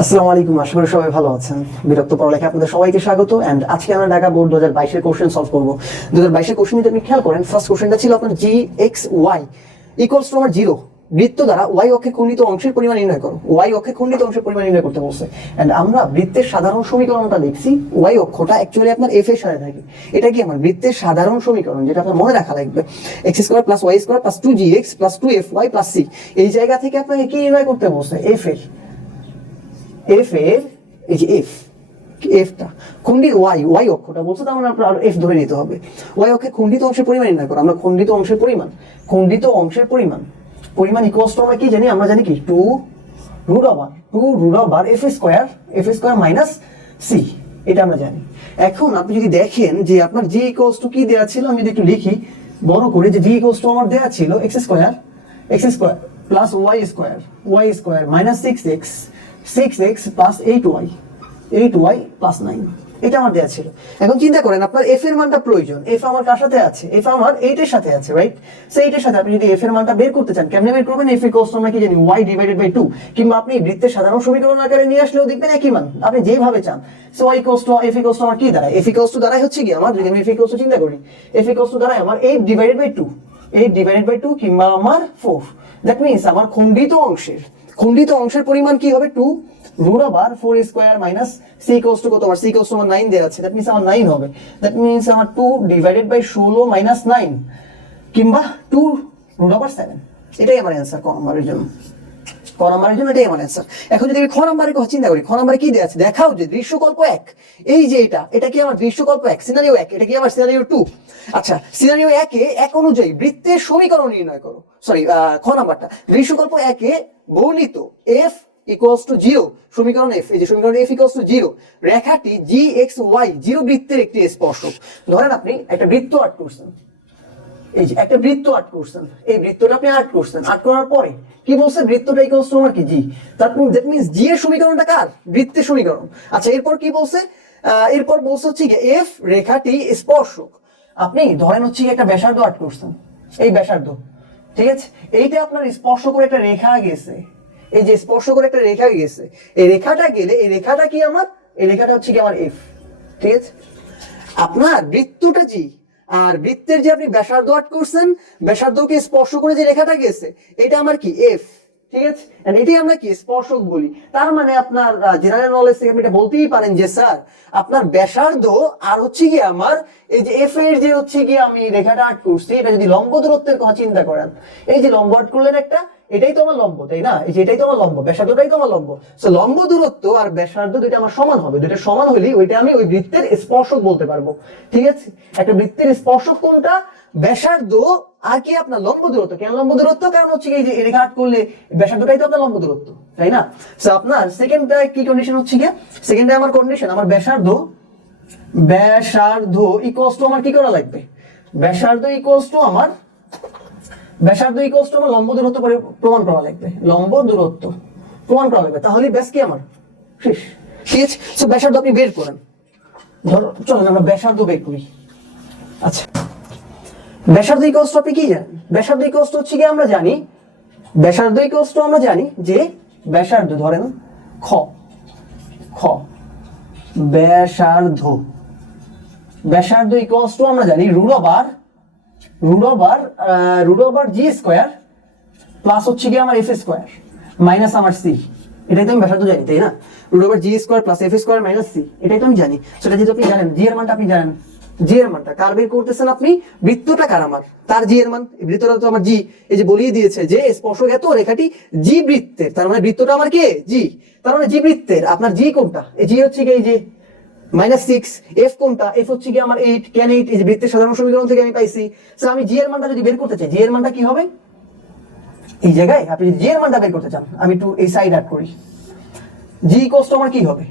আসসালামু আলাইকুম, আশা করি সবাই ভালো আছেন। বিরক্ত পড়ালেখা আপনাদের সবাইকে স্বাগত। এন্ড আজকে আমরা ঢাকা বোর্ড 2022 এর কোশ্চেন সলভ করব। 2022 এর কোশ্চেন যদি আপনি খেয়াল করেন, ফার্স্ট কোশ্চেনটা ছিল আপনার জি এক্স ওয়াই ইকুয়ালস টু আমার 0 বৃত্ত দ্বারা ওয়াই অক্ষে খণ্ডিত অংশের পরিমাণ নির্ণয় করো। ওয়াই অক্ষে খণ্ডিত অংশের পরিমাণ নির্ণয় করতে বলছে। এন্ড আমরা বৃত্তের সাধারণ সমীকরণটা দেখছি, ওয়াই অক্ষটা অ্যাকচুয়ালি আপনার এফ এর সাথে থাকে। এটা কি আমার বৃত্তের সাধারণ সমীকরণ, যেটা আপনার মনে রাখা লাগবে। X square plus y square plus 2gx plus 2fy plus c। এই জায়গা থেকে আপনাকে কি নির্ণয় করতে বলছে? এফ এর এই যে এফটা খণ্ডিত ওয়াই অক্ষটা বলছে, তার মানে আপনার এফ ধরে নিতে হবে। ওয়াই অক্ষে খণ্ডিত অংশের পরিমাণ নির্ণয় করো। আমরা খণ্ডিত অংশের পরিমাণ ইকুয়ালস টু আমরা কি জানি? আমরা জানি কি 2 root over f square minus c. এটা আমরা জানি। এখন আপনি যদি দেখেন যে আপনার জি ইকুয়ালস টু কি দেওয়া ছিল, আমি যদি একটু লিখি বড় করে, যে জি ইকুয়ালস টু আমার দেওয়া ছিল x square plus y square minus 6x plus 8y plus 9। এটা আমার দেওয়া ছিল। এখন চিন্তা করেন, আপনার এফ এর মানটা প্রয়োজন। এফ আমার কার সাথে আছে? এফ আমার 8 এর সাথে আছে, রাইট? সো 8 এর সাথে আপনি যদি এফ এর মানটা বের করতে চান, কেমনে বের করবেন? এফ ইকুয়ালস টু আমরা কি জানি? y divided by 2। কিংবা আপনি বৃত্তের সাধারণ সমীকরণ আকারে নিয়ে আসলেও দেখবেন একই মান, আপনি যেভাবে চান। So y equals to F equals to আমার কি দাঁড়ায়? এফ ইকুয়ালস টু দাঁড়ায় হচ্ছে কি আমার, যদি আমি এফ ইকুয়ালস টু চিন্তা করি, এফ ইকুয়ালস টু দাঁড়ায় আমার 8 ডিভাইডেড বাই 2 কিংবা আমার 4। দ্যাট মিন্স আমার খণ্ডিত অংশের পরিমাণ কি হবে? 2 root over 4 square minus c equals to কত? আমার c ইকুয়ালস টু আমার 9 দেয়া আছে। দ্যাট মিন্স আমার 9 হবে। দ্যাট মিন্স আমার 2 ডিভাইডেড বাই 16 মাইনাস 9 কিংবা 2 রুট ওভার 7। এটাই আমার অ্যানসার ক নম্বরের জন্য। এটাই আমার অ্যানসার। এখন যদি আমি খ নম্বরের কথা চিন্তা করি, খ নম্বরে কি দেয়া আছে? দেখাও যে দৃশ্যকল্প 1। এই যে এটা কি আমার দৃশ্যকল্প 1, সিনারিও 1। এটা কি আমার সিনারিও 2। আচ্ছা, সিনারিও 1 এ এক অনুযায়ী বৃত্তের সমীকরণ নির্ণয় করো। সরি, খ নাম্বারটা দৃশ্যকল্প 1 এ বর্ণিত f ইকুয়ালস টু 0 সমীকরণ f, এই যে সমীকরণ f ইকুয়ালস টু 0 রেখাটি gxy 0 বৃত্তের একটি স্পর্শক। ধরেন আপনি একটা বৃত্ত আর্ট করছেন, এই যে একটা বৃত্ত আর্ট করছেন, এই বৃত্তটা আপনি আর্ট করছেন। আর্ট করার পরে কি বলছে? বৃত্তটা ইকুয়ালস টু আমার কি? জি। দ্যাট মিন্স জি এর সমীকরণটা কার? বৃত্তের সমীকরণ। আচ্ছা, এরপর কি বলছে? এরপর বলছে হচ্ছে কি এফ রেখাটি স্পর্শক। আপনি ধরেন হচ্ছে একটা ব্যাসার্ধ আর্ট করছেন, এই ব্যাসার্ধ, ঠিক আছে? এইটা আপনার স্পর্শ করে একটা রেখা গেছে, এই যে স্পর্শ করে একটা রেখা গেছে, এই রেখাটা গেলে এই রেখাটা কি আমার? এই রেখাটা হচ্ছে কি আমার এফ, ঠিক আছে? আপনার বৃত্তটা জি, আর বৃত্তের যে আপনি ব্যাসার্ধ আর্ট করছেন, ব্যাসার্ধকে স্পর্শ করে যে রেখাটা গেছে, এটা আমার কি? এফ, ঠিক আছে? এন্ড এটাই আমরা কি স্পর্শক বলি। তার মানে আপনার জেনারেল নলেজ থেকে আপনি এটা বলতেই পারেন যে স্যার, আপনার ব্যাসার্ধ আর হচ্ছে কি আমার এই যে এফ এর যে হচ্ছে কি আমি রেখাটা আর্ট করছি, এটা যদি লম্ব দূরত্বের কথা চিন্তা করেন, এই যে লম্ব আর্ট করলেন একটা, এটাই তো আমার লম্ব, তাই না? এই যে এটাই তো আমার লম্ব, ব্যাসার্ধটাই তো আমার লম্ব। সো লম্ব দূরত্ব আর ব্যাসার্ধ দুইটা আমার সমান হবে। দুইটা সমান হলেই ওইটা আমি ওই বৃত্তের স্পর্শক বলতে পারবো, ঠিক আছে? একটা বৃত্তের স্পর্শক কোনটা? ব্যাসার্ধ আর কি আপনার লম্ব দূরত্ব। কেন লম্ব দূরত্ব? কারণ হচ্ছে এই যে রেখা আর্ট করলে ব্যাসার্ধটাই তো আপনার লম্ব দূরত্ব, তাই না? সো আপনার সেকেন্ডটা কি কন্ডিশন হচ্ছে কি? সেকেন্ডে আমার কন্ডিশন, আমার ব্যাসার্ধ ইকুয়ালস টু আমার কি করা লাগবে? ব্যাসার্ধ ইকুয়ালস টু আমার লম্ব দূরত্ব প্রমাণ করা লাগবে। লম্ব দূরত্ব প্রমাণ করা লাগবে, তাহলে ব্যাস কি আমার শেষ, ঠিক আছে? সো ব্যাসার্ধ আপনি বের করেন। ধরো চলেন আমরা ব্যাসার্ধ বের করি। আচ্ছা, ব্যাসার্ধ ইকুয়ালস টু আপনি কি জানেন? ব্যাসার্ধ ইকুয়ালস টু হচ্ছে কি আমরা জানি, যে ব্যাসার্ধ ধরেন খ ব্যাসার্ধ ইকুয়ালস টু আমরা জানি root over G square plus হচ্ছে কি আমার এফ স্কয়ার মাইনাস আমার সি। এটাই তো আমি ব্যাসার্ধ জানি, তাই না? Root over G square plus F square minus C, এটাই তো আমি জানি। সেটা যেহেতু আপনি জানেন, জি এর মানটা আপনি জানেন, জি এর মানটা কার বের করতেছেন আপনি? বৃত্তটা কার আমার? তার জি এর মান। বৃত্তটা তো আমার জি, এই যে বলিয়ে দিয়েছে যে স্পর্শক এত রেখাটি জি বৃত্তের, তার মানে বৃত্তটা আমার কে? জি। তার মানে জি বৃত্তের আপনার জি কোনটা? এই জি হচ্ছে কি এই যে -6। এফ কোনটা? এফ হচ্ছে কি আমার 8। কেন 8? এই যে বৃত্তের সাধারণ সমীকরণ থেকে আমি পাইছি। সো আমি জি এর মানটা যদি বের করতে চাই, জি এর মানটা কি হবে? এই জায়গায় আপনি জি এর মানটা বের করতে চান, আমি একটু এই সাইড অ্যাড করি। জি ইকুয়ালস টু আমার কি হবে?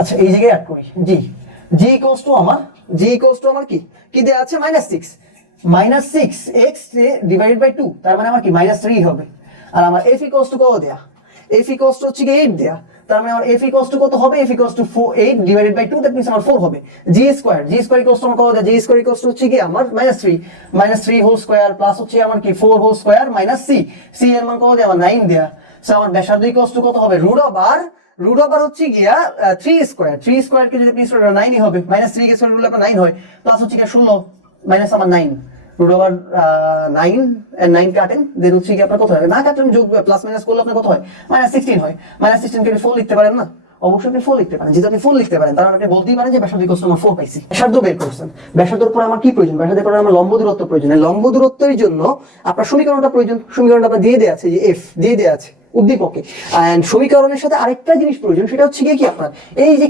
আচ্ছা, এই জায়গায় অ্যাড করি জি ইকুয়ালস টু আমার কি দেয়া আছে? -6 x ডিভাইডেড বাই 2, তার মানে আমার কি -3 হবে। আর আমার f ইকুয়ালস টু কত দেয়া? f ইকুয়ালস টু হচ্ছে কি 8 দেয়া, তার মানে আমার f ইকুয়ালস টু কত হবে? f equals to 8 divided by 2, that means আমার 4 হবে। g স্কয়ার ইকুয়ালস টু আমার কত দেয়া? g স্কয়ার ইকুয়ালস টু হচ্ছে কি আমার -3 হোল স্কয়ার প্লাস হচ্ছে আমার কি 4 হোল স্কয়ার মাইনাস c এর মান কত দেয়া? আমার 9 দেয়া। সো আমার ব্যাসার্ধ ইকুয়ালস টু কত হবে রুট ওভার হচ্ছে গিয়া 3 স্কয়ার কে যদি আপনি স্কয়ার 9 ই হবে -3 কে স্কয়ার করলে আপনার 9 হয় প্লাস হচ্ছে গিয়া 16 মাইনাস আমার 9 রুট ওভার 9 এন্ড 9 কাটেন দেন হচ্ছে গিয়া আপনার কত হয় না কাটেন যোগ প্লাস মাইনাস করলে আপনার কত হয় -16 হয় -16 কে 4 লিখতে পারেন না অবশ্যই আপনি 4 লিখতে পারেন যেটা আপনি 4 লিখতে পারেন তার মানে আপনি বলতেই পারেন যে ব্যাসার্ধ ইকুয়ালস টু আমার 4 পাইছি ব্যাসার্ধ বের করছেন ব্যাসার্ধের পর আমার কি প্রয়োজন ব্যাসার্ধের পর আমার লম্ব দূরত্ব প্রয়োজন লম্ব দূরত্বের জন্য আপনার সমীকরণটা প্রয়োজন সমীকরণটা আপনার দিয়ে দেয়া আছে যে f দিয়ে দেয়া আছে উদ্দীপকে এন্ড সমীকরণের সাথে আরেকটা জিনিস প্রয়োজন সেটা হচ্ছে কি আপনার এই যে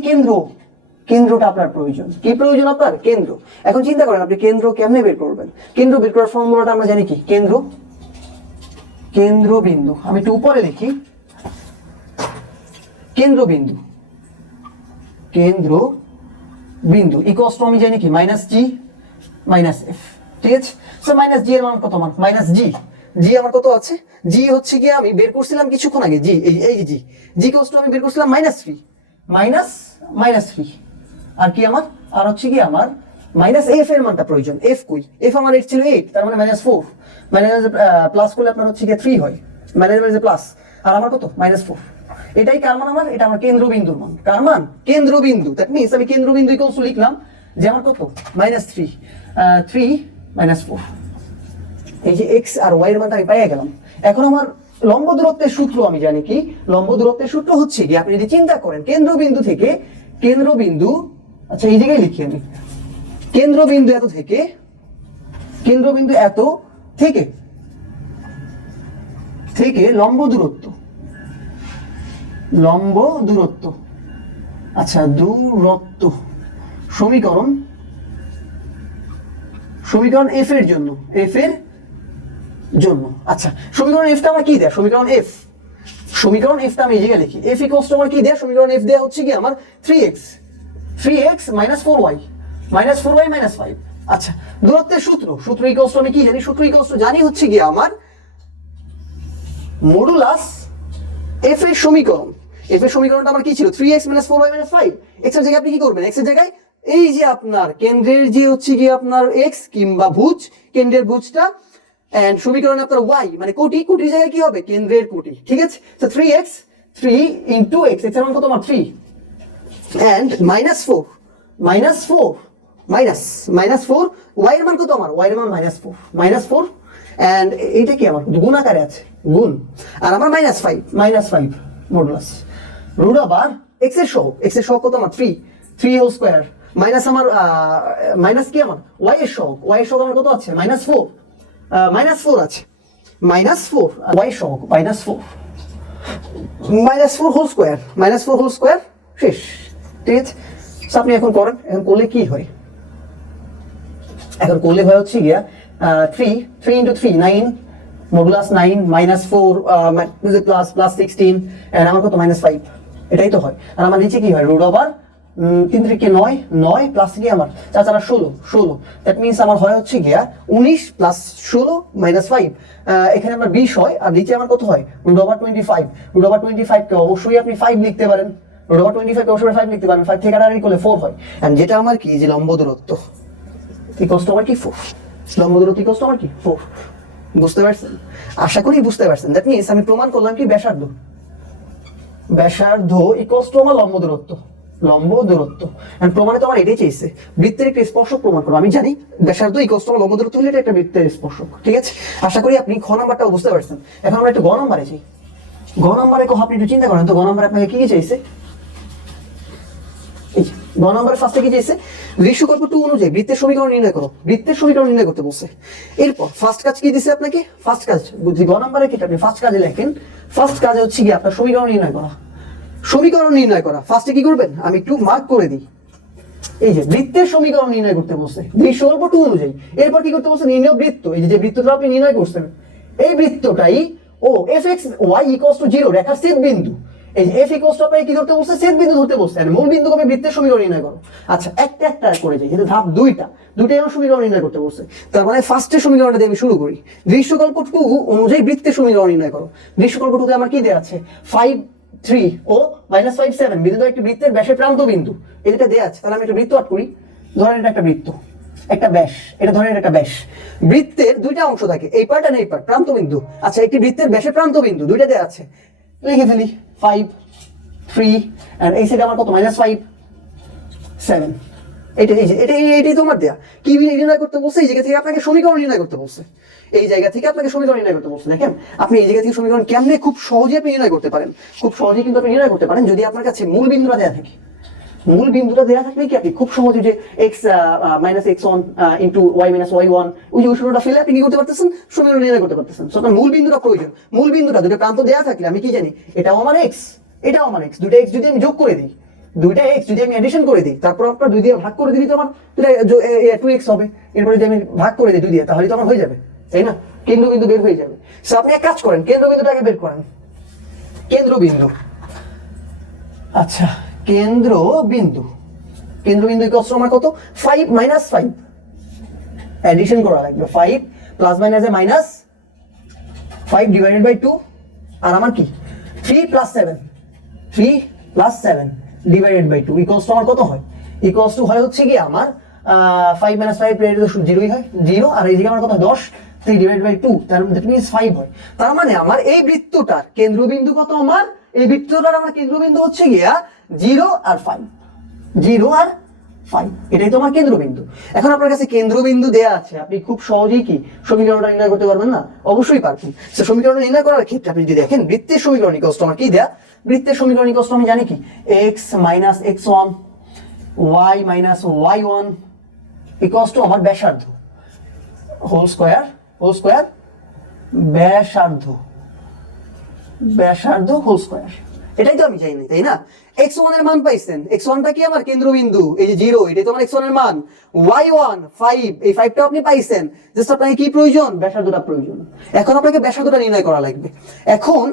কেন্দ্রটা আপনার প্রয়োজন কি প্রয়োজন আপনার কেন্দ্র এখন চিন্তা করেন আপনি কেন্দ্র কেমনে বের করবেন কেন্দ্র বের করার ফর্মুলাটা আমরা জানি কি কেন্দ্রবিন্দু আমি একটু উপরে লিখি কেন্দ্রবিন্দু ইকুয়ালস টু আমি জানি কি -g -f ঠিক আছে সো -g এর মান কত মান -g আমার কত আছে g হচ্ছে কি আমি বের করছিলাম কিছুক্ষণ আগে g এই যে g ইকুয়ালস টু আমি বের করছিলাম -3 আর কি আমার আর হচ্ছে কি আমার -f এর মানটা প্রয়োজন f কই f আমার ছিল 8 তার মানে -4 প্লাস করলে আপনার হচ্ছে কি 3 হয় প্লাস আর আমার কত -4 এটাই কার মান আমার এটা আমার কেন্দ্রবিন্দুর মান কার মান কেন্দ্রবিন্দু দ্যাট মিন্স আমি কেন্দ্রবিন্দু ইকুয়ালস টু লিখলাম যে আমার কত -3 -4 এই যে x আর y এর মানটা আমি পেয়ে গেলাম এখন আমার লম্ব দূরত্বের সূত্র আমি জানি কি লম্ব দূরত্বের সূত্র হচ্ছে কি আপনি যদি চিন্তা করেন কেন্দ্রবিন্দু আচ্ছা এই জায়গায় লিখি আমি কেন্দ্রবিন্দু এত থেকে লম্ব দূরত্ব আচ্ছা দূরত্ব সমীকরণ f এর জন্য আচ্ছা সমীকরণ f টা আমার কি দেয় সমীকরণ f টা আমি এই জায়গায় লিখি f ইকুয়ালস টু আমার কি দেয় সমীকরণ f দেয়া হচ্ছে কি আমার 3x -4y -5 আচ্ছা দূরত্বের সূত্র ইকুয়ালস টু আমি কি জানি সূত্র ইকুয়ালস টু জানি হচ্ছে কি আমার মডুলাস f এর সমীকরণটা আমার কি ছিল 3x -4y -5 x এর জায়গায় আপনি কি করবেন x এর জায়গায় এই যে আপনার কেন্দ্রের যে হচ্ছে কি আপনার x কিংবা ভুজ কেন্দ্রের ভুজটা এন্ড সমীকরণ আপনার y মানে কোটির জায়গায় কি হবে কেন্দ্রের কোটি ঠিক আছে তো 3x 3 ইনটু x এর মান কত আমার 3 এন্ড -4 y এর মান কত আমার y এর মান -4 এন্ড এইটা কি আমার গুণ আকারে আছে গুণ আর আমার -5 মডুলাস রুট ওভার x এর সহগ কত আমার 3 হোল স্কয়ার মাইনাস আমার মাইনাস কি আমার y এর সহগ আমার কত আছে -4 আছে -4 y এর সহগ -4 হোল স্কয়ার শেষ ঠিক আছে আপনি এখন করেন এখন করলে কি হয় এখন করলে হয় হচ্ছে গিয়া 3 into 3 9 মডুলাস 9 -4 প্লাস 16 এন্ড আমার কত -5 এটাই তো হয় আর আমার নিচে কি হয় রুট ওভার 3 থেকে 9 প্লাস কি আমার 4 4 16 দ্যাট মিন্স আমার হয় হচ্ছে গিয়া 19 প্লাস 16 -5 এখানে আমার 20 হয় আর নিচে আমার কত হয় রুট ওভার 25 কে অবশ্যই আপনি 5 লিখতে পারেন রুট ওভার 25 কে অবশ্যই 5 লিখতে পারেন 5 থেকে কাটাকাটি করলে 4 হয় এন্ড যেটা আমার কি যে লম্ব দূরত্ব ইকুয়ালস টু আমার কি 4 লম্ব দূরত্ব ইকুয়ালস টু আমার কি 4 বুঝতে পারছেন আশা করি বুঝতে পারছেন দ্যাট মিন্স আমি প্রমাণ করলাম কি ব্যাসার্ধ ইকুয়ালস টু আমার লম্ব দূরত্ব এন্ড প্রমাণে তো আমার এটাই চাইছে বৃত্তের একটা স্পর্শক প্রমাণ করব আমি জানি ব্যাসার্ধ ইকুয়ালস টু আমার লম্ব দূরত্ব হলে এটা একটা বৃত্তের স্পর্শক ঠিক আছে আশা করি আপনি খ নাম্বারটাও বুঝতে পারছেন এখন আমরা একটু গ নাম্বারে যাই গ নাম্বারে আপনি একটু চিন্তা করেন তো গ নাম্বারে আপনাকে কি চাইছে গ নাম্বারে ফার্স্টে কি চাইছে দৃশ্যকল্প 2 অনুযায়ী বৃত্তের সমীকরণ নির্ণয় করতে বলছে এরপর ফার্স্ট কাজ কি দিছে আপনাকে ফার্স্ট কাজ বুঝি গ নাম্বারে কি আপনি ফার্স্ট কাজে লেখেন ফার্স্ট কাজে হচ্ছে কি আপনার সমীকরণ নির্ণয় করা ফার্স্টে কি করবেন আমি একটু মার্ক করে দিই এই যে বৃত্তের সমীকরণ নির্ণয় করতে বলছে দৃশ্যকল্প 2 অনুযায়ী এরপর কি করতে বলছে নির্ণয় বৃত্ত এই যে বৃত্তটা আপনি নির্ণয় করছেন এই বৃত্তটাই fx y = 0 রেখার ছেদ বিন্দু এই যে f = আপনাকে কি করতে বলছে ছেদ বিন্দু ধরতে বলছে আর মূল বিন্দু কবে বৃত্তের সমীকরণ নির্ণয় করো আচ্ছা একটা করে যাই কিন্তু ধাপ দুইটাই আমার সমীকরণ নির্ণয় করতে বলছে তার মানে ফার্স্টের সমীকরণটা দিয়ে আমি শুরু করি দৃশ্যকল্প 2 অনুযায়ী বৃত্তের সমীকরণ নির্ণয় করো দৃশ্যকল্প 2 তে আমার কি দেয়া আছে 5 3 ও -5 7 বিন্দু একটি বৃত্তের ব্যাসের প্রান্ত বিন্দু এটা দেয়া আছে তাহলে আমি একটা বৃত্ত আঁক করি ধরেন এটা একটা বৃত্ত একটা ব্যাস এটা ধরেন একটা ব্যাস বৃত্তের দুইটা অংশ থাকে এই পার্ট আর এই পার্ট প্রান্ত বিন্দু আচ্ছা একটি বৃত্তের ব্যাসের প্রান্ত বিন্দু দুইটা দেয়া আছে লিখে ফেলি 5 3 এন্ড এই সাইডে আমার কত -5 7। এটাই তোমার দেয়া কি নির্ণয় করতে বলছে, এই জায়গা থেকে আপনাকে সমীকরণ নির্ণয় করতে বলছে, এই জায়গা থেকে আপনাকে সমীকরণ নির্ণয় করতে বলছে। দেখেন আপনি এই জায়গা থেকে সমীকরণ কেমনে খুব সহজে আপনি নির্ণয় করতে পারেন, খুব সহজেই কিন্তু আপনি নির্ণয় করতে পারেন যদি আপনার কাছে মূল বিন্দুটা দেয়া থাকে। মূল বিন্দুটা দেয়া থাকলে কি আপনি খুব সহজে যে x -x1 into y -y1 ওই যে সূত্রটা ফেলে আপনি কি করতে পারতেছেন, সমীকরণ নির্ণয় করতে পারতেছেন। সো আপনার মূল বিন্দুটা প্রয়োজন, মূল বিন্দুটা দুটো প্রান্ত দেয়া থাকলে আমি কি জানি এটাও আমার x, এটাও আমার x, দুটো x যদি আমি যোগ করে দিই, দুইটা x যদি আমি এডিশন করে দিই, তারপর আপনার 2 দিয়ে ভাগ করে দিই তো আমার 2x হবে, এরপরে যদি আমি ভাগ করে দিই 2 দিয়ে তাহলে তো আমার হয়ে যাবে, তাই না? কেন্দ্রবিন্দু বের হয়ে যাবে। সো আপনি এক কাজ করেন, কেন্দ্রবিন্দুটাকে বের করেন, কেন্দ্রবিন্দু। আচ্ছা কেন্দ্রবিন্দু ইকুয়ালস টু আমার কত 5 - 5 এডিশন করা লাগবে, 5 প্লাস মাইনাসে মাইনাস 5 ডিভাইডেড বাই 2 আর আমার কি 3 plus 7 divided by 2 equals to আমার কত হয়, ইকুয়ালস টু হয় হচ্ছে কি আমার 5 - 5 0ই হয় 0 আর এই দিকে আমার কত 10 3 ডিভাইডেড বাই 2 দ্যাট মিন্স 5 হয়। তার মানে আমার এই বৃত্তটার কেন্দ্রবিন্দু কত, আমার এই বৃত্তটার আমার কেন্দ্রবিন্দু হচ্ছে গিয়া 0 আর 5, 0 আর 5, এটাই তো আমার কেন্দ্রবিন্দু। এখন আপনার কাছে কেন্দ্রবিন্দু দেয়া আছে, আপনি খুব সহজেই কি সমীকরণটা নির্ণয় করতে পারবেন না? অবশ্যই পারবেন। সে সমীকরণটা নির্ণয় করার ক্ষেত্রে আপনি যদি দেখেন বৃত্তের সমীকরণ ইকুয়ালস টু আমার কি দেয়া, বৃত্তের সমীকরণ ইকুয়ালস টু আমি জানি কি x - x1 y - y1 equals to আমার ব্যাসার্ধ হোল স্কয়ার ব্যাসার্ধ হোল স্কয়ার, এটাই তো আমি জানি, তাই না? x1 এর মান পাইছেন, x1টা কি আমার কেন্দ্রবিন্দু, এই যে 0 এটাই তো আমার x1 এর মান, y1 5 এই 5টা আপনি পাইছেন, জাস্ট আপনাকে কি প্রয়োজন, ব্যাসার্ধটা প্রয়োজন। এখন আপনাকে ব্যাসার্ধটা নির্ণয় করা লাগবে এখন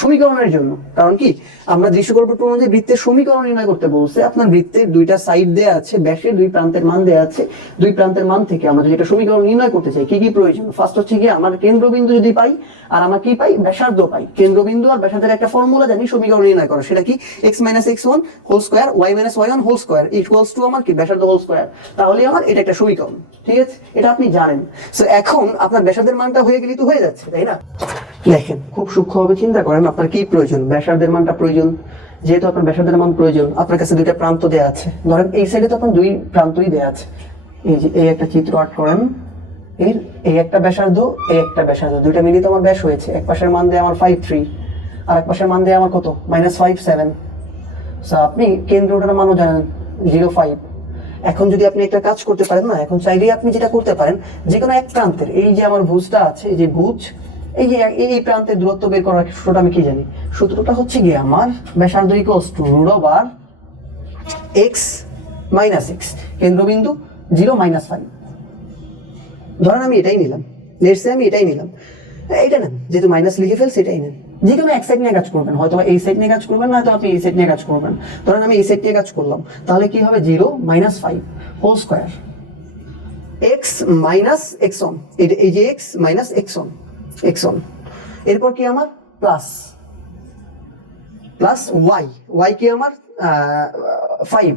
সমীকরণের জন্য, কারণ কি আমরা দৃশ্যকল্প অনুযায়ী বৃত্তের সমীকরণ নির্ণয় করতে বলছে। আপনার বৃত্তের দুইটা সাইড দেয়া আছে, ব্যাসের দুই প্রান্তের মান দেয়া আছে, দুই প্রান্তের মান থেকে আমরা যেটা সমীকরণ নির্ণয় করতে চাই কি কি প্রয়োজন, ফার্স্ট হচ্ছে কি আমার কেন্দ্রবিন্দু যদি পাই আর আমার কি পাই, ব্যাসার্ধ পাই। কেন্দ্রবিন্দু আর ব্যাসার্ধের একটা ফর্মুলা জানি সমীকরণ নির্ণয় করা, সেটা কি x - x1 whole square y - y1 whole square equals to আমার কি ব্যাসার্ধ হোল স্কয়ার, তাহলে আমার এটা একটা সমীকরণ, ঠিক আছে? এটা আপনি জানেন। সো এখন আপনার ব্যাসার্ধের মানটা হয়ে গেলেই তো হয়ে যাচ্ছে, তাই না? দেখেন খুব সূক্ষ্মভাবে চিন্তা করেন, আপনার কি প্রয়োজন, ব্যাসার্ধের মানটা প্রয়োজন। যেহেতু আপনার ব্যাসার্ধের মান প্রয়োজন, আপনার কাছে দুইটা প্রান্ত দেয়া আছে, ধরেন এই সাইডে তো আপনার দুই প্রান্তই দেয়া আছে, এই যে এই একটা চিত্র আর্ট করেন, এর এই একটা ব্যাসার্ধ, এই একটা ব্যাসার্ধ, দুইটা মিলিয়ে তো আমার ব্যাস হয়েছে। এক পাশের মান দেয় আমার 5 3 আর এক পাশের মান দেয় আমার কত -5 7। সো আপনি কেন্দ্রটার মানও জানেন 0 5। এখন যদি আপনি একটা কাজ করতে পারেন না, এখন চাইলেই আপনি যেটা করতে পারেন, যে কোনো এক প্রান্তের এই যে আমার ভুজটা আছে, এই যে ভুজ, এই যে এই প্রান্তের দূরত্ব বের করার সূত্রটা আমি কি জানি, সূত্রটা হচ্ছে গিয়ে আমার ব্যাসার্ধ equals to √r x - x, কেন্দ্রবিন্দু 0 - 5। ধরেন আমি এটাই নিলাম, লেটস সে আমি এটাই নিলাম, এইটা নেন, যেহেতু মাইনাস লিখে ফেলছি এটাই নেন। যে কোনো এক সাইড নিয়ে কাজ করবেন, হয়তো এই সাইড নিয়ে কাজ করবেন না, হয়তো আপনি এই সাইড নিয়ে কাজ করবেন। ধরেন আমি এই সাইড নিয়ে কাজ করলাম, তাহলে কি হবে 0 - 5 হোল স্কয়ার x - x1, এই যে x - x1, এরপর কি আমার প্লাস y কি আমার 5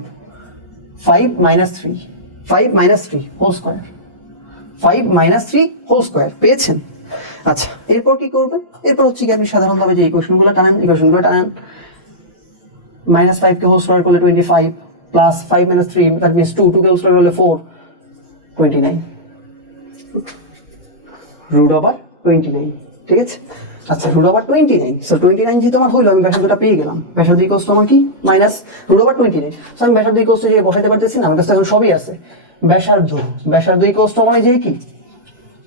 - 3 হোল স্কয়ার, 5 - 3 হোল স্কয়ার পেয়েছেন। আচ্ছা এরপর কি করবেন, এরপর হচ্ছে কি আপনি সাধারণভাবে যে ইকুয়েশনগুলো টানেন -5 কে হোল স্কয়ার করলে 25 প্লাস 5 - 3 দ্যাট মিন্স 2 কে হোল স্কয়ার করলে 4 29 √29, ঠিক আছে? আচ্ছা √29, সো 29 যেহেতু আমার হইলো, আমি ব্যাসার্ধটা পেয়ে গেলাম। ব্যাসার্ধ ইকুয়ালস টু আমার কি মাইনাস √29, সো আমি ব্যাসার্ধ ইকুয়ালস টু যে বসাইতে পারতেছি না, আমার কাছে এখন সবই আছে। ব্যাসার্ধ ইকুয়ালস টু আমার যে কি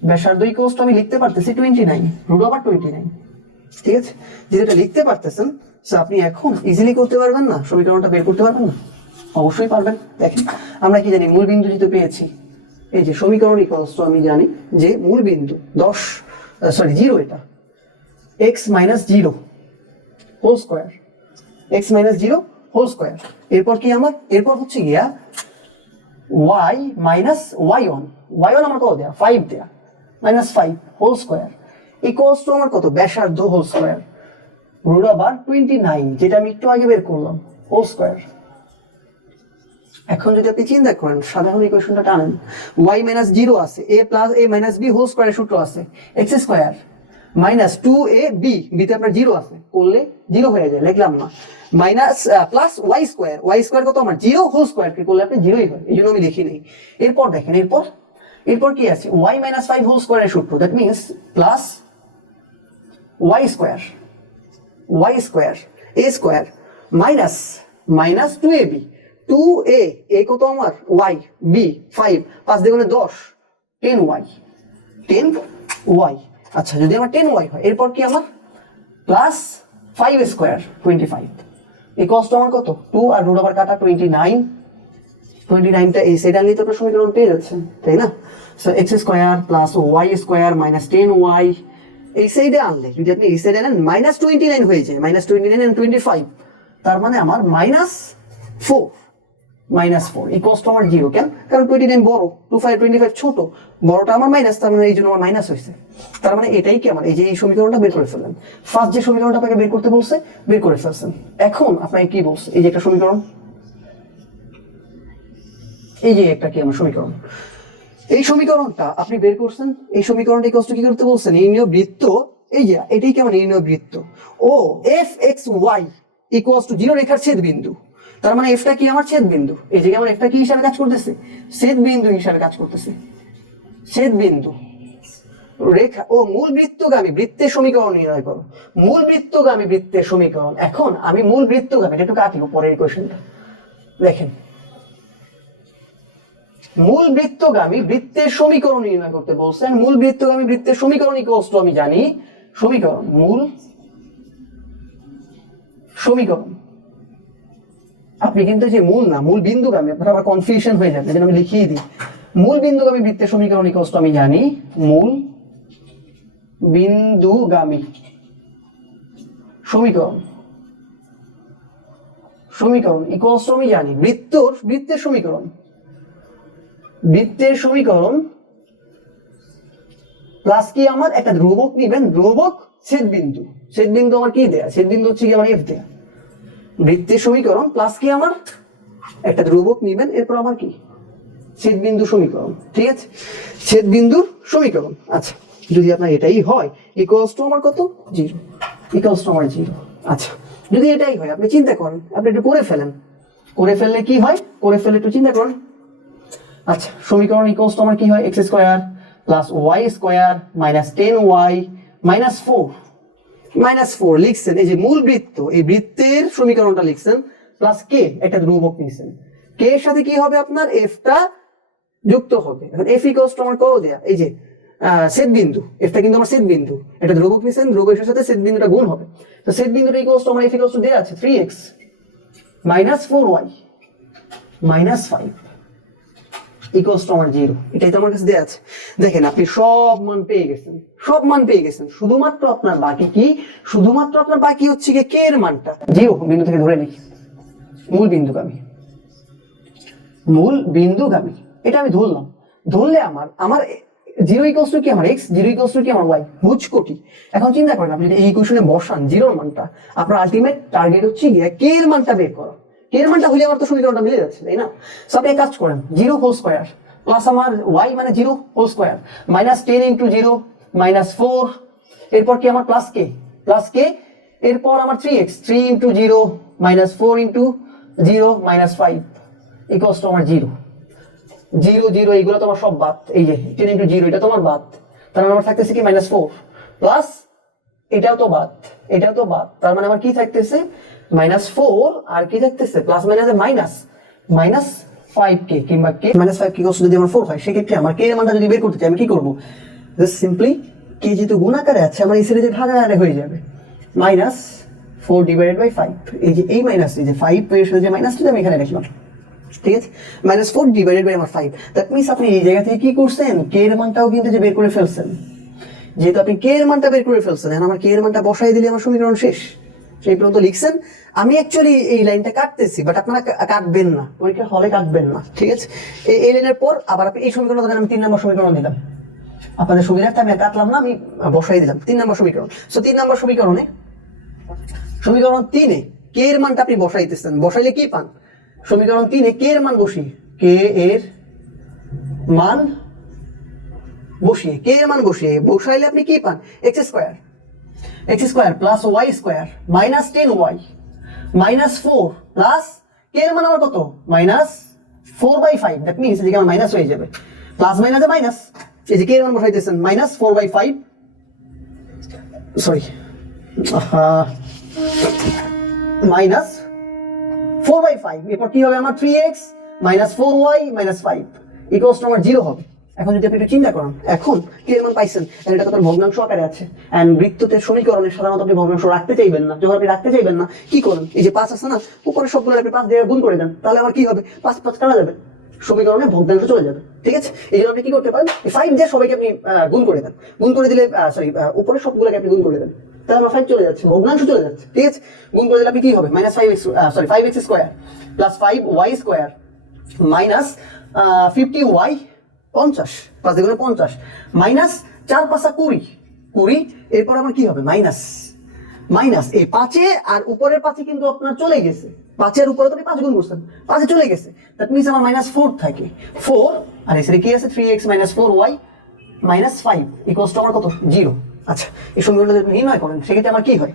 ব্যাসার্ধ ইকুয়ালস টু আমি লিখতে পারতেছি 29 √29, ঠিক আছে? যেটা লিখতে পারতেছেন, সো আপনি এখন ইজিলি করতে পারবেন না, সমীকরণটা বের করতে পারবেন না? অবশ্যই পারবেন। দেখেন আমরা কি জানি, মূল বিন্দু যেহেতু পেয়েছি, এই যে সমীকরণ ইকুয়ালস টু আমি জানি যে মূল বিন্দু 0 এটা x - 0 whole square, x - 0 whole square. এরপর কি আমার, এরপর হচ্ছে গিয়া y - y1 আমার কত দেয়া 5 দেয়া, -5 হোল স্কয়ার ইকুয়ালস টু আমার কত ব্যাসার্ধ হোল স্কয়ার √29, যেটা আমি একটু আগে বের করলাম হোল স্কয়ার। এখন যদি আপনি চিন্তা করেন, সাধারণ ইকুয়েশনটা টানেন, y - 0 আছে, a + a - b হোল স্কয়ারের সূত্র আছে x square minus 2a b, বিতে আপনার 0 আছে, করলে 0 হয়ে যায়, লিখলাম না। মাইনাস প্লাস y স্কয়ার কত আমার 0 হোল স্কয়ার কে করলে আপনি 0ই হয়, এইজন্য আমি লিখি নাই। এরপর দেখেন, এরপর কি আছে, y - 5 হোল স্কয়ারের সূত্র, that means plus y square a square minus 2ab, 2a কত আমার y, b 5, 5 দ্বিগুণে 10, 10y। আচ্ছা, যদি আমার 10y হয়, এরপর কি আমার প্লাস 5 স্কয়ার 25, এই কষ্ট আমার কত 2 আর রুট ওভার কাটা 29টা এই সাইডে আনলে তো আপনার সমীকরণ পেয়ে যাচ্ছেন, তাই না? So x square plus y square minus 10y এই সাইডে আনলে, যদি আপনি এই সাইডে আনেন -29 হয়ে যায়, -29 and 25, তার মানে আমার -4 ইকুয়ালস টু আমার 0। কেন? কারণ 29 বড়, 25 ছোট, বড়টা আমার মাইনাস, তার মানে এই জন্য আমার মাইনাস হয়েছে। তার মানে এটাই কি আমার এই যে এই সমীকরণটা বের করে ফেললেন, ফার্স্ট যে সমীকরণটা আপনাকে বের করতে বলছে বের করে ফেলছেন। এখন আপনাকে কি বলছে, এই যে একটা সমীকরণ, এই যে একটা কি আমার সমীকরণ, এই সমীকরণটা আপনি বের করছেন, এই সমীকরণটা ইকুয়ালস টু কি করতে বলছেন, নির্ণয় বৃত্ত, এই যে এটাই কি আমার নির্ণয় বৃত্ত ও f(x, y) ইকুয়ালস টু 0 রেখার ছেদ বিন্দু। তার মানে এফটা কি আমার ছেদ বিন্দু, এই জায়গায় আমার এফটা কি হিসাবে কাজ করতেছে, ছেদ বিন্দু হিসাবে কাজ করতেছে, ছেদ বিন্দু রেখা ও মূল বৃত্তগামী বৃত্তের সমীকরণ নির্ণয় করো, মূল বৃত্তগামী বৃত্তের সমীকরণ। এখন আমি মূল বৃত্তগামী একটু কাটি পরের ইকুয়েশনটা দেখেন, মূল বৃত্তগামী বৃত্তের সমীকরণ নির্ণয় করতে বলছেন। মূল বৃত্তগামী বৃত্তের সমীকরণ ইকুয়ালস টু আমি জানি সমীকরণ, মূল সমীকরণ, আপনি কিন্তু যে মূল না মূল বিন্দুগামী, আপনার আবার কনফিউশন হয়ে যাবে, যেন আমি লিখিয়ে দিই, মূল বিন্দুগামী বৃত্তের সমীকরণ ইকুয়ালস টু আমি জানি মূল বিন্দুগামী সমীকরণ ইকুয়ালস টু আমি জানি বৃত্তের সমীকরণ প্লাস কি আমার একটা ধ্রুবক নিবেন, ধ্রুবক ছেদ বিন্দু আমার কি দেয়া, ছেদ বিন্দু হচ্ছে কি আমার f দেয়া, বৃত্তের সমীকরণ প্লাস কি আমার একটা ধ্রুবক নিবেন, এরপর আমার কি ছেদ বিন্দু সমীকরণ, ঠিক আছে, ছেদ বিন্দুর সমীকরণ। আচ্ছা, যদি আপনার এটাই হয় ইকুয়ালস টু আমার কত 0, ইকুয়ালস টু আমার 0। আচ্ছা, যদি এটাই হয় আপনি চিন্তা করেন, আপনি একটু করে ফেললে কি হয়, করে ফেললে একটু চিন্তা করেন। আচ্ছা, সমীকরণ ইকুয়ালস টু আমার কি হয়, x square plus y square minus 10y minus 4 লিখছেন, এই যে মূল বৃত্ত, এই বৃত্তের সমীকরণটা লিখছেন, প্লাস কে একটা ধ্রুবক নিছেন, কে এর সাথে কি হবে আপনার এফটা যুক্ত হবে। এখন এফ ইকুয়ালস টু আমার কত দেয়া, এই যে ছেদ বিন্দু, এফটা কিন্তু আমার ছেদ বিন্দু, এটা ধ্রুবক নিছেন, ধ্রুবকের সাথে ছেদ বিন্দুটা গুণ হবে, তো ছেদ বিন্দুটা ইকুয়ালস টু আমার এফ ইকুয়ালস টু দেয়া আছে 3x minus 4y minus 5 equals to আমার 0, এটাই তো আমার কাছে দেয়া আছে। দেখেন আপনি সব মান পেয়ে গেছেন, শুধুমাত্র আপনার বাকি হচ্ছে কি কে এর মানটা 0 বিন্দু থেকে ধরে নিই, মূল বিন্দুগামী এটা আমি ধরলে আমার 0 ইকুয়ালস টু কি আমার x, 0 ইকুয়ালস টু কি আমার y, বুঝকোটি। এখন চিন্তা করেন, আপনি যদি এই ইকুয়েশনে বসান 0 এর মানটা, আপনার আলটিমেট টার্গেট হচ্ছে গিয়ে কে এর মানটা বের করা, কে এর মানটা হলে আমার তো সমীকরণটা মিলে যাচ্ছে, তাই না? সো আপনি এক কাজ করেন, 0 হোল স্কয়ার প্লাস আমার y মানে 0 whole square minus 10 into 0 minus 4, এরপর কি আমার প্লাস কে, এরপর আমার 3x 3 into 0 minus 4 into 0 minus 5 equals to আমার 0 এইগুলো তো আমার সব বাদ, এই যে 10 ইনটু 0 এটা তো আমার বাদ, তার মানে আমার থাকতেছে কি -4 প্লাস এটাও তো বাদ, তার মানে আমার কি থাকতেছে -4 আর কি থাকতেছে প্লাস মাইনাস 5k কিংবা k -5k যদি আমার 4 হয়, সেক্ষেত্রে আমার k এর মানটা যদি বের করতে চাই আমি কি করব, জাস্ট সিম্পলি k যেহেতু গুণ আকারে আছে আমার এই সিরিজে ভাগাকারে হয়ে যাবে -4 ডিভাইডেড বাই 5, এই যে এই মাইনাস, এই যে 5 এর সাথে যে মাইনাসটা আমি এখানে রাখলাম, ঠিক আছে, -4 ডিভাইডেড বাই আমার 5, দ্যাট মিন্স আপনি এই জায়গা থেকে কি করছেন, k এর মানটাও কিন্তু যে বের করে ফেলছেন, যেহেতু আপনি k এর মানটা বের করে ফেলছেন, এখন আমার k এর মানটা বসাই দিলে আমার সমীকরণ শেষ, সেই পর্যন্ত লিখছেন। আমি অ্যাকচুয়ালি এই লাইনটা কাটতেছি, বাট আপনারা কাটবেন না, পরীক্ষার হলে কাটবেন না, ঠিক আছে। এই লাইনের পর আবার আপনি এই সমীকরণ ধরেন আমি 3 নম্বর সমীকরণ দিলাম, আপনাদের সুবিধার্থে আমি কাটলাম না, আমি বসাই দিলাম 3 নম্বর সমীকরণ। সো 3 নম্বর সমীকরণ 3 এ k এর মানটা আপনি বসাইতেছেন, বসাইলে কি পান, সমীকরণ 3 এ k এর মান বসি, k এর মান বসিয়ে কে এর মান বসাইলে আপনি কি পান X square plus Y square minus 10y minus 4 plus K এর মান আমার কত মাইনাস 4/5, দ্যাট মিনস এদিকে আমার মাইনাস হয়ে যাবে, প্লাস মাইনাসে মাইনাস, এই যে কে এর মান বসাইতেছেন মাইনাস 4/5, সরি মাইনাস 4/5, এরপর কি হবে আমার 3x minus 4y minus 5 equals to আমার 0 হবে। এখন যদি আপনি একটু চিন্তা করেন, এখন কি এর মান পাইছেন, এটা তো ভগ্নাংশ আকারে আছে, এন্ড বৃত্ততে সমীকরণে সাধারণত আপনি ভগ্নাংশ রাখতে চাইবেন না। যখন আপনি রাখতে চাইবেন না কি করেন, এই যে 5 আছে না, উপরে সবগুলো আপনি 5 দিয়ে গুণ করে দেন, তাহলে আমার কি হবে 5 5 কাটা যাবে, সমীকরণে ভগ্নাংশ চলে যাবে। ঠিক আছে, এই জন্য আপনি কি করতে পারেন, 5 দিয়ে সবাইকে আপনি গুণ করে দেন, গুণ করে দিলে সরি উপরে সবগুলোকে আপনি গুণ করে দেন, তাহলে আমার 5 চলে যাচ্ছে, ভগ্নাংশ চলে যাচ্ছে। ঠিক আছে, গুণ করে দিলে আপনি কি হবে minus 5x square plus 5y square minus 50y 50 5 দ্বিগুণে 50 minus 4 5 20, এরপর আমার কি হবে মাইনাস এই 5 আর উপরের 5 কিন্তু আপনার চলে গেছে, 5 এর উপরে তো আপনি 5 গুণ করছেন, 5 চলে গেছে, দ্যাট মিন্স আমার মাইনাস 4 থাকে, 4 আর এখানে কি আছে 3x minus 4y minus 5 equals to আমার কত 0। আচ্ছা, এই সমীকরণটা যদি নির্ণয় করেন সেক্ষেত্রে আমার কি হয়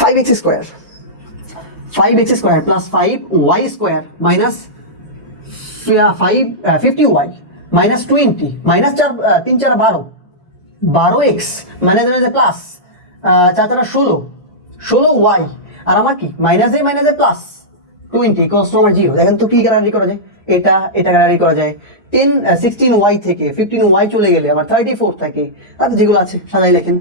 5x square plus 5y square minus 50y minus 20 minus 4 3 4 12x minus plus 4 4 16y আর আমার কি minus A plus 20 equals to আমার 0। দেখেন তো কি কাটাকাটি করা যায়, এটা কাটাকাটি করা যায়, 16y থেকে 15y চলে গেলে আবার 34 থাকে, তারপর যেগুলো আছে সাজাই লেখেন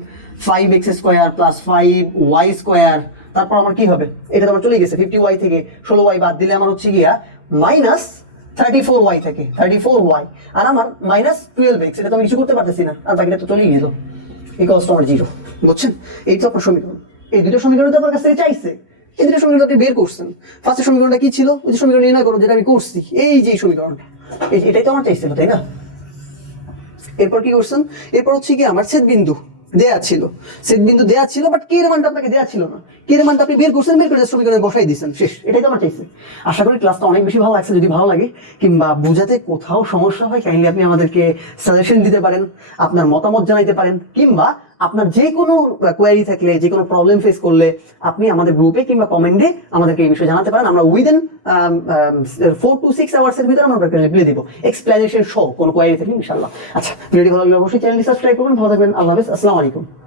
5x square plus 5y square, তারপর আমার কি হবে, এটা তো আমার চলে গেছে 50y থেকে 16y বাদ দিলে আমার হচ্ছে গিয়া মাইনাস 34y থেকে 34y আর আমার মাইনাস 12x, এটা তো আমি কিছু করতে পারতেছি না, আর বাকিটা তো চলেই গেল ইকুয়ালস টু আমার 0। বুঝছেন, এই তো আপনার সমীকরণ, এই দুটো সমীকরণ তো আপনার কাছ থেকে চাইছে, এই দুটো সমীকরণ আপনি বের করছেন। ফার্স্টের সমীকরণটা কি ছিল, ওই যে সমীকরণ নির্ণয় করো যেটা আমি করছি, এই যে সমীকরণটা, এটাই তো আমার চাইছিল, তাই না? এরপর কি করছেন, এরপর হচ্ছে কি আমার ছেদ বিন্দু দেয়া ছিল, বাট কে এর মানটা আপনাকে দেয়া ছিল না, কে এর মানটা আপনি বের করছেন, বের করে সমীকরণে বসাই দিয়েছেন, শেষ, এটাই তো আমার চাইছে। আশা করি ক্লাসটা অনেক বেশি ভালো লাগছে, যদি ভালো লাগে কিংবা বুঝাতে কোথাও সমস্যা হয় কাইন্ডলি আপনি আমাদেরকে সাজেশন দিতে পারেন, আপনার মতামত জানাইতে পারেন, কিংবা আপনার যে কোনো কোয়ারি থাকলে, যে কোনো প্রবলেম ফেস করলে আপনি আমাদের গ্রুপে কিংবা কমেন্টে আমাদেরকে এই বিষয়ে জানাতে পারেন। আমরা উইদিন 4 to 6 আওয়ার্স এর ভিতরে আমরা রিপ্লাই দেব, এক্সপ্লেনেশন সহ কোনো কোয়ারি থাকলে ইনশাআল্লাহ। আচ্ছা, ভিডিওটি ভালো লাগলে অবশ্যই চ্যানেলটি সাবস্ক্রাইব করবেন। ভালো থাকবেন, আল্লাহ হাফেজ, আসসালামু আলাইকুম।